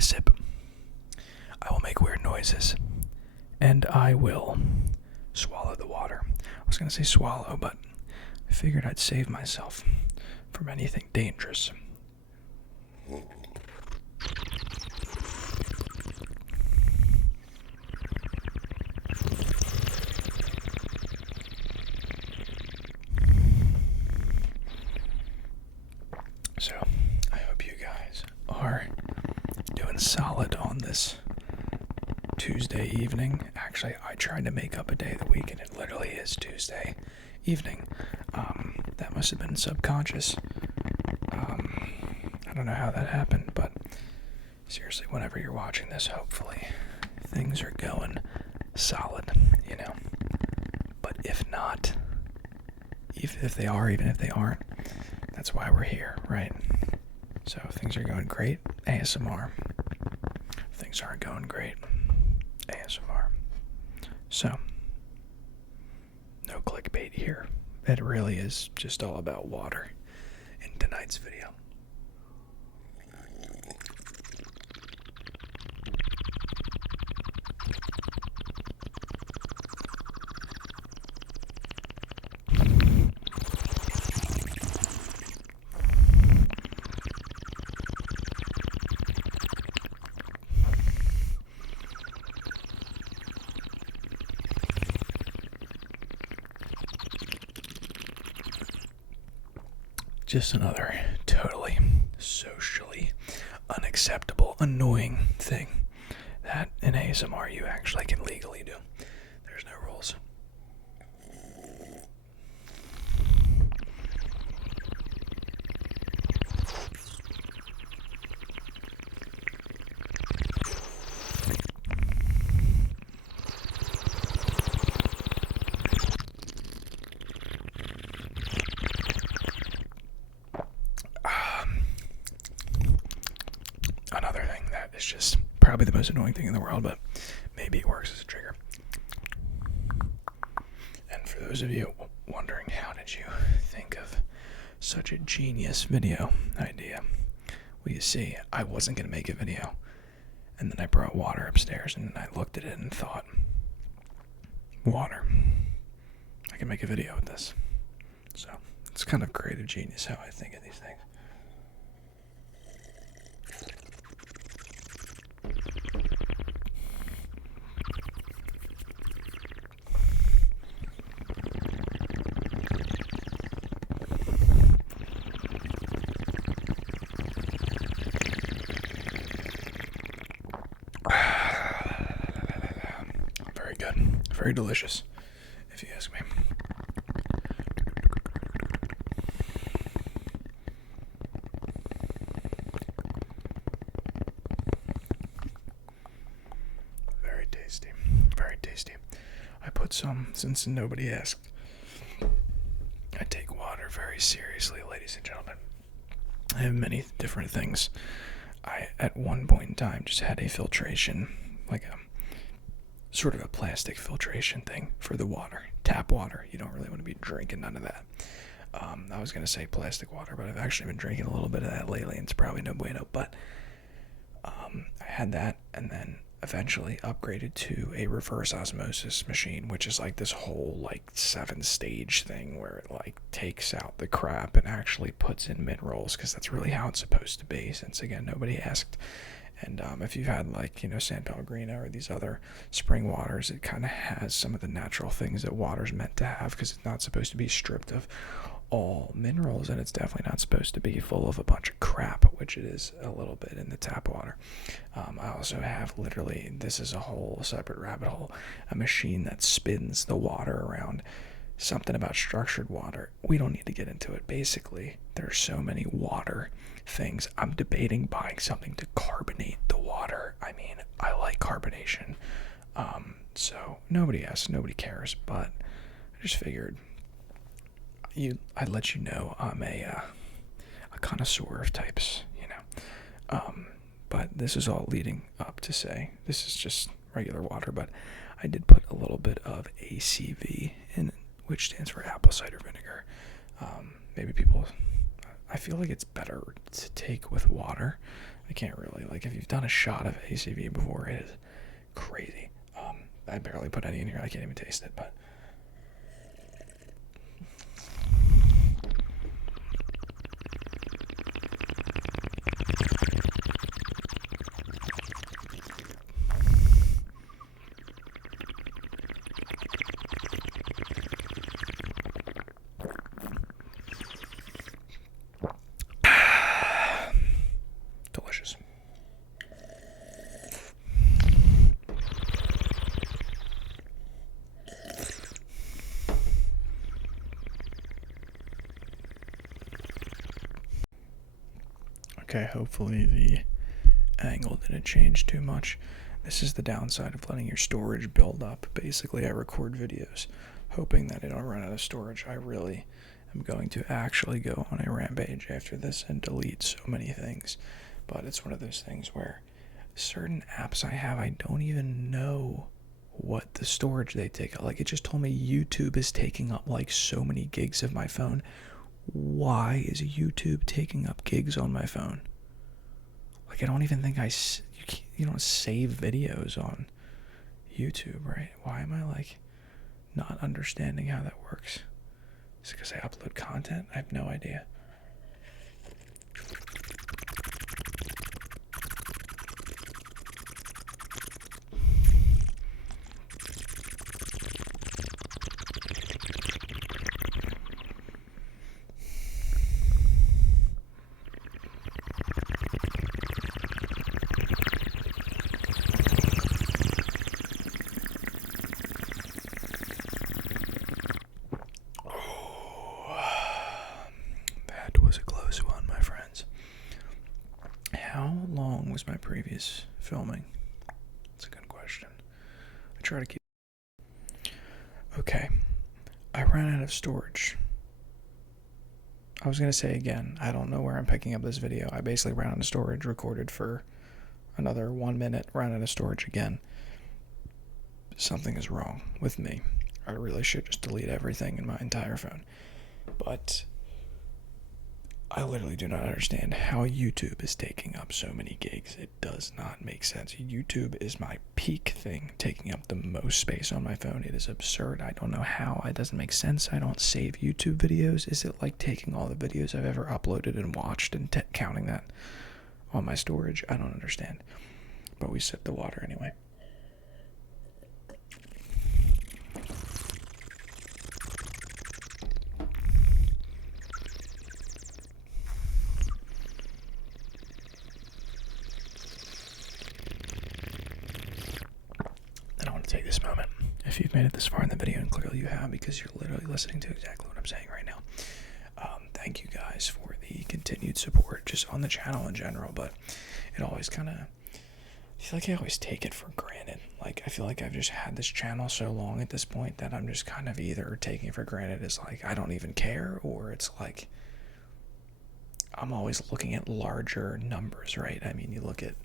sip, I will make weird noises, and I will swallow the water. I was going to say swallow, but I figured I'd save myself from anything dangerous. So, I hope you guys are doing solid on this Tuesday evening. Actually, I tried to make up a day of the week, and it literally is Tuesday evening. That must have been subconscious. I don't know how that happened, but seriously, whenever you're watching this, hopefully things are going solid, But if not, even if they aren't, that's why we're here, right? So if things are going great, ASMR. If things aren't going great, ASMR. So, no clickbait here. It really is just all about water in tonight's video. Just another totally socially unacceptable, annoying thing that in ASMR you actually can legally do. There's no rules. Another thing that is just probably the most annoying thing in the world, but maybe it works as a trigger. And for those of you wondering, how did you think of such a genius video idea? Well, you see, I wasn't going to make a video, and then I brought water upstairs, and then I looked at it and thought, water. I can make a video with this. So, it's kind of creative genius how I think of these things. Very good. Very delicious, if you ask me. Very tasty. Very tasty. I put some, since nobody asked. I take water very seriously, ladies and gentlemen. I have many different things. I, at one point in time, just had a filtration, like a sort of a plastic filtration thing for the water. Tap water. You don't really want to be drinking none of that. I was going to say plastic water, but I've actually been drinking a little bit of that lately, and it's probably no bueno. But I had that, and then eventually upgraded to a reverse osmosis machine, which is like this whole like 7-stage thing where it like takes out the crap and actually puts in minerals, because that's really how it's supposed to be, since again nobody asked. And if you've had like San Pellegrino or these other spring waters, it kind of has some of the natural things that water's meant to have, because it's not supposed to be stripped of all minerals, and it's definitely not supposed to be full of a bunch of crap, which it is a little bit in the tap water. I also have, literally, this is a whole separate rabbit hole, a machine that spins the water around. Something about structured water. We don't need to get into it. Basically, there's so many water things. I'm debating buying something to carbonate the water. I mean, I like carbonation. So nobody asks, nobody cares, but I just figured I'd let you know I'm a connoisseur of types, but this is all leading up to say this is just regular water, but I did put a little bit of ACV in it, which stands for apple cider vinegar. Maybe people, I feel like it's better to take with water. I can't really, like, if you've done a shot of ACV before, it is crazy. I barely put any in here. I can't even taste it, but delicious. Okay, hopefully the angle didn't change too much. This is the downside of letting your storage build up. Basically, I record videos hoping that I don't run out of storage. I really am going to actually go on a rampage after this and delete so many things. But it's one of those things where certain apps I have, I don't even know what the storage they take up. Like, it just told me YouTube is taking up like so many gigs of my phone. Why is YouTube taking up gigs on my phone? Like, I don't even think you don't save videos on YouTube, right? Why am I like not understanding how that works? Is it because I upload content? I have no idea. That was a close one, my friends. How long was my previous filming? That's a good question. I try to keep. Okay, I ran out of storage. I was going to say again, I don't know where I'm picking up this video. I basically ran out of storage, recorded for another 1 minute, ran out of storage again. Something is wrong with me. I really should just delete everything in my entire phone. But I literally do not understand how YouTube is taking up so many gigs. It does not make sense. YouTube is my peak thing, taking up the most space on my phone. It is absurd. I don't know how. It doesn't make sense. I don't save YouTube videos. Is it like taking all the videos I've ever uploaded and watched and counting that on my storage? I don't understand. But we sip the water anyway. Take this moment, if you've made it this far in the video, and clearly you have because you're literally listening to exactly what I'm saying right now. Thank you guys for the continued support just on the channel in general, but it always kind of, I feel like I always take it for granted. Like, I feel like I've just had this channel so long at this point that I'm just kind of either taking it for granted as like I don't even care, or it's like I'm always looking at larger numbers, right? I mean, you look at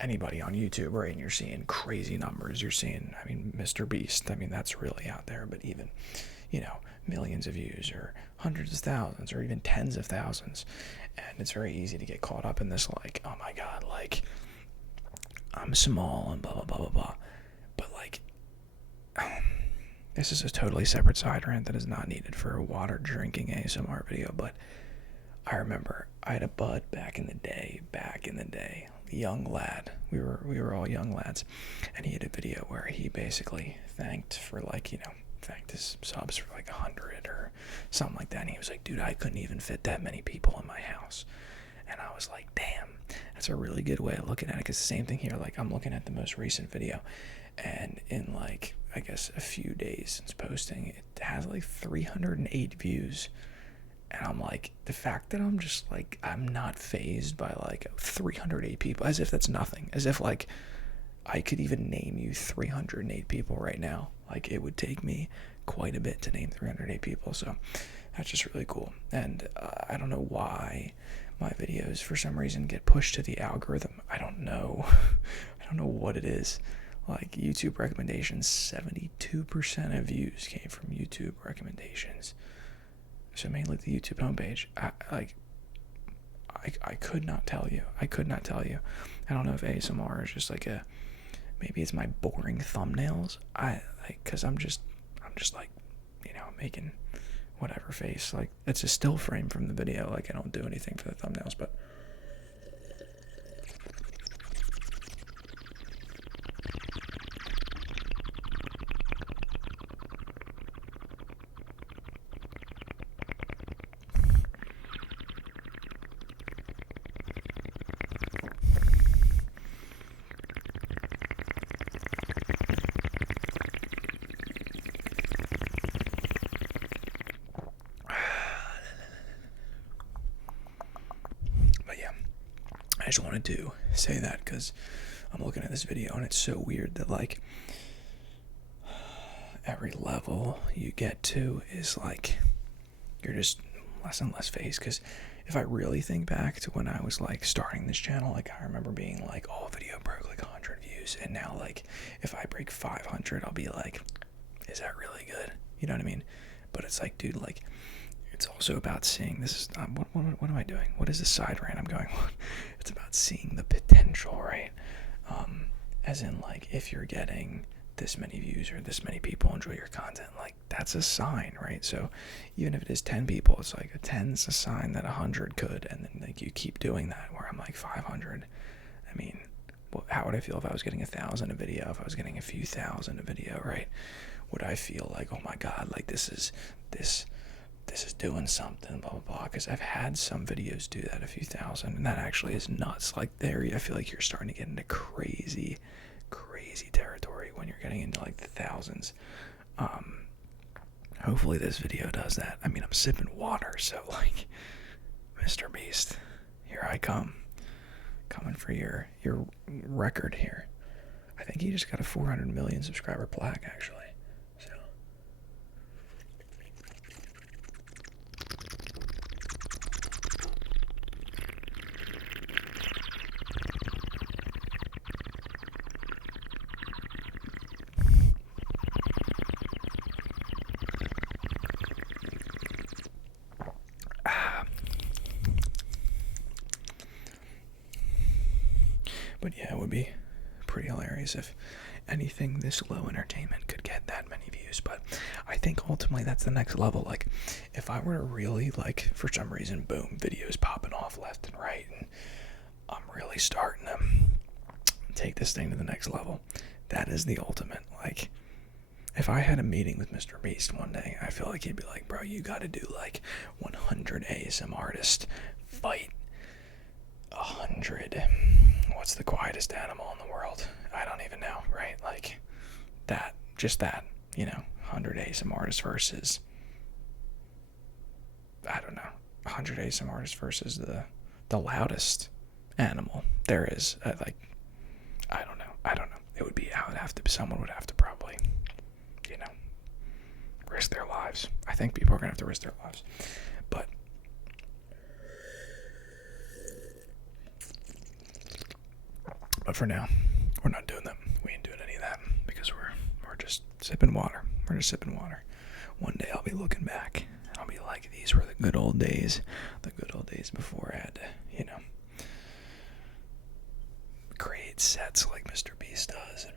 anybody on YouTube, right, and you're seeing crazy numbers. You're seeing, I mean, Mr. Beast, I mean, that's really out there, but even, you know, millions of views or hundreds of thousands or even tens of thousands. And it's very easy to get caught up in this, like, oh my God, like, I'm small and blah, blah, blah, blah, blah. But, like, this is a totally separate side rant that is not needed for a water drinking ASMR video, but I remember I had a bud back in the day, young lad. We were all young lads, and he had a video where he basically thanked his subs for like 100 or something like that. And he was like, dude, I couldn't even fit that many people in my house. And I was like, damn, that's a really good way of looking at it. Because the same thing here, like I'm looking at the most recent video, and in like, I guess a few days since posting, it has like 308 views. And I'm like, the fact that I'm just like, I'm not fazed by like 308 people, as if that's nothing, as if like I could even name you 308 people right now. Like, it would take me quite a bit to name 308 people. So that's just really cool. And I don't know why my videos for some reason get pushed to the algorithm. I don't know. I don't know what it is. Like, YouTube recommendations, 72% of views came from YouTube recommendations. So mainly the YouTube homepage. I I could not tell you. I could not tell you. I don't know if ASMR is just like maybe it's my boring thumbnails. Cause I'm just like, making whatever face. Like, it's a still frame from the video. Like, I don't do anything for the thumbnails, but. I just wanted to say that because I'm looking at this video and it's so weird that like every level you get to is like you're just less and less face. Because if I really think back to when I was like starting this channel, like I remember being like, oh, video broke like 100 views, and now like if I break 500 I'll be like, is that really good? You know what I mean? But it's like, dude, like it's also about seeing this is what am I doing? What is this side rant I'm going on? It's about seeing the potential, right? As in, like, if you're getting this many views or this many people enjoy your content, like that's a sign, right? So even if it is 10 people, it's like a 10's a sign that 100 could, and then like you keep doing that. Where I'm like 500. I mean, how would I feel if I was getting 1,000 a video? If I was getting a few thousand a video, right? Would I feel like, oh my god, like this is doing something, blah blah blah? Because I've had some videos do that, a few thousand, and that actually is nuts. Like there, I feel like you're starting to get into crazy territory when you're getting into like the thousands. Hopefully this video does that. I mean, I'm sipping water, so like, Mr. Beast, here I come, coming for your record here. I think he just got a 400 million subscriber plaque, actually. So. But yeah, it would be pretty hilarious if anything this low entertainment could get that many views. But I think ultimately that's the next level. Like, if I were to really, like, for some reason, boom, videos popping off left and right, and I'm really starting to take this thing to the next level, that is the ultimate. Like, if I had a meeting with Mr. Beast one day, I feel like he'd be like, bro, you gotta do like 100 ASM artists fight 100. What's the quietest animal in the world? I don't even know, right? Like that, just that, 100 ASM artists versus, I don't know, 100 ASM artists versus the loudest animal there is. I don't know. It would be, someone would have to probably, risk their lives. I think people are gonna have to risk their lives. But for now, we're not doing that. We ain't doing any of that because we're just sipping water. We're just sipping water. One day I'll be looking back and I'll be like, these were the good old days. The good old days before I had to, create sets like Mr. Beast does and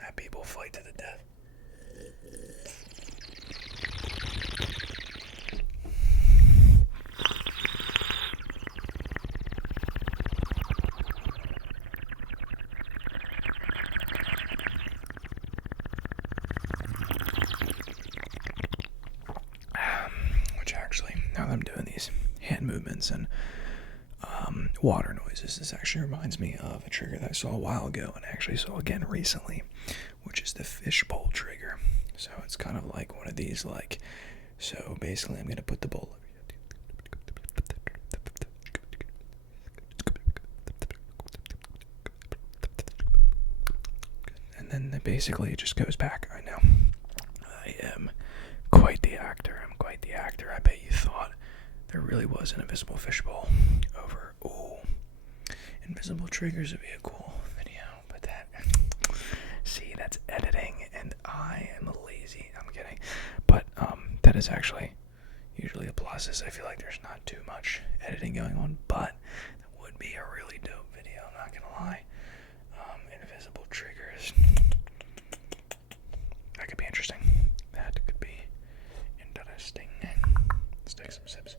have people fight to the death. Now that I'm doing these hand movements and water noises, this actually reminds me of a trigger that I saw a while ago and actually saw again recently, which is the fishbowl trigger. So it's kind of like one of these, like, so basically I'm going to put the bowl and then basically it just goes back. I know I am quite the actor. I bet you thought there really was an invisible fishbowl over. Ooh, invisible triggers would be a cool video, but see, that's editing, and I am lazy. I'm kidding, but that is actually usually the plus is I feel like there's not too much editing going on, but that would be a really dope video, I'm not gonna lie. Invisible triggers. That could be interesting. That could be interesting. Let's take some sips.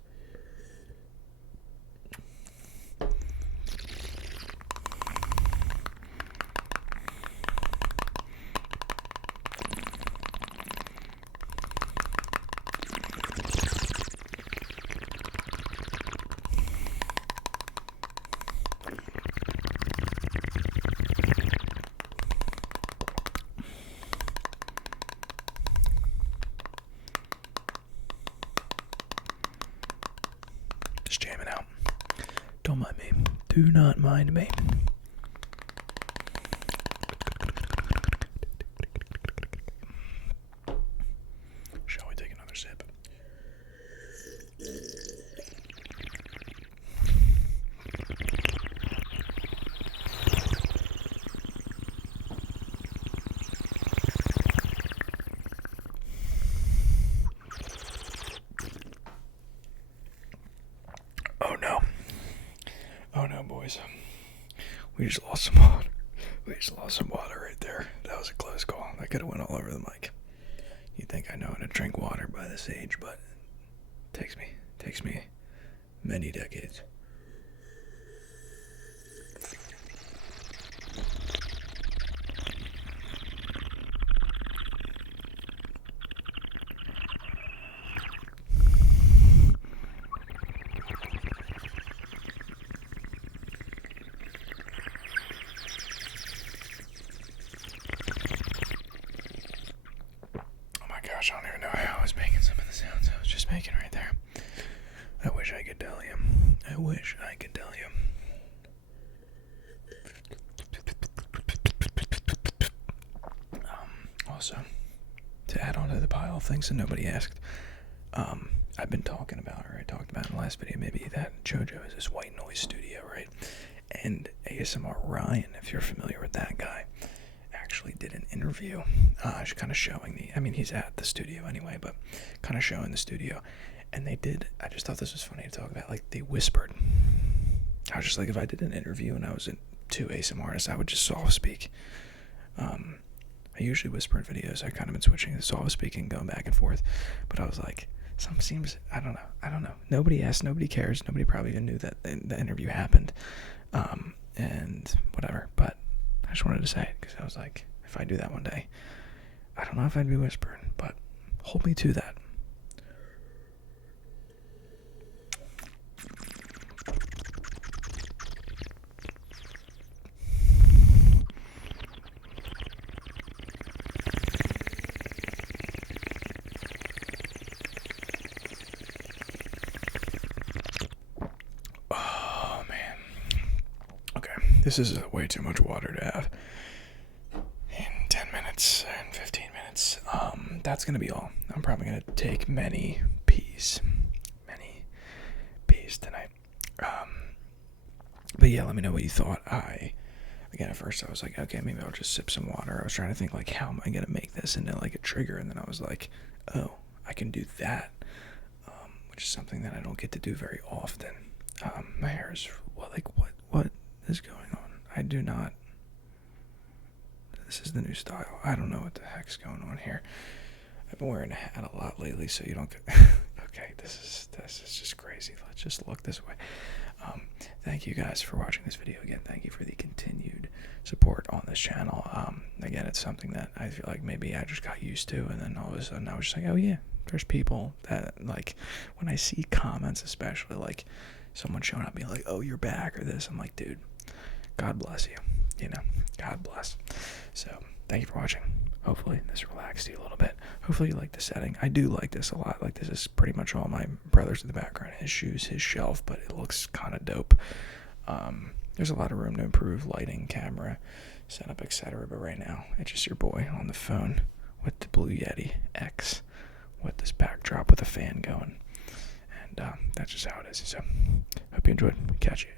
Just jamming out. Don't mind me. Do not mind me. Shall we take another sip? Oh no. Oh no, boys. We just lost some water. We just lost some water right there. That was a close call. That could have went all over the mic. You'd think I know how to drink water by this age, but it takes me many decades. Gosh, I don't even know how I was making some of the sounds I was just making right there. I wish I could tell you. I wish I could tell you. Also, to add on to the pile of things that nobody asked, I've been talking about, or I talked about in the last video, maybe that JoJo is this white noise studio, right? And ASMR Ryan, if you're familiar with that guy, actually did an interview, kind of showing he's at the studio anyway, but kind of showing the studio, and I just thought this was funny to talk about, like, they whispered. I was just like, if I did an interview and I was two ASMR artists, I would just soft speak. I usually whisper in videos. I've kind of been switching to soft speaking, going back and forth, but I was like, I don't know. Nobody asked, nobody cares, nobody probably even knew that the interview happened, and whatever, but I just wanted to say it, because I was like, if I do that one day, I don't know if I'd be whispering, but hold me to that. Oh, man. Okay, this is way too much water to have in 10 minutes and 15 minutes. That's gonna be all. I'm probably gonna take many peas tonight. But yeah, let me know what you thought. Again, at first I was like, okay, maybe I'll just sip some water. I was trying to think, like, how am I gonna make this into like a trigger, and then I was like, oh, I can do that, which is something that I don't get to do very often. My hair is what is going on? I do not. This is the new style. I don't know what the heck's going on here. I've been wearing a hat a lot lately, so you don't get. Okay, this is just crazy. Let's just look this way. Thank you guys for watching this video again. Thank you for the continued support on this channel. Again, it's something that I feel like maybe I just got used to, and then all of a sudden I was just like, oh yeah, there's people that, like, when I see comments, especially like someone showing up being like, oh, you're back, or this, I'm like, dude, God bless you. God bless. So thank you for watching. Hopefully this relaxed you a little bit. Hopefully you like the setting. I do like this a lot. Like, this is pretty much all my brother's in the background, his shoes, his shelf, but it looks kind of dope. There's a lot of room to improve lighting, camera, setup, etc. But right now, it's just your boy on the phone with the Blue Yeti X with this backdrop with a fan going. And that's just how it is. So hope you enjoyed. Catch you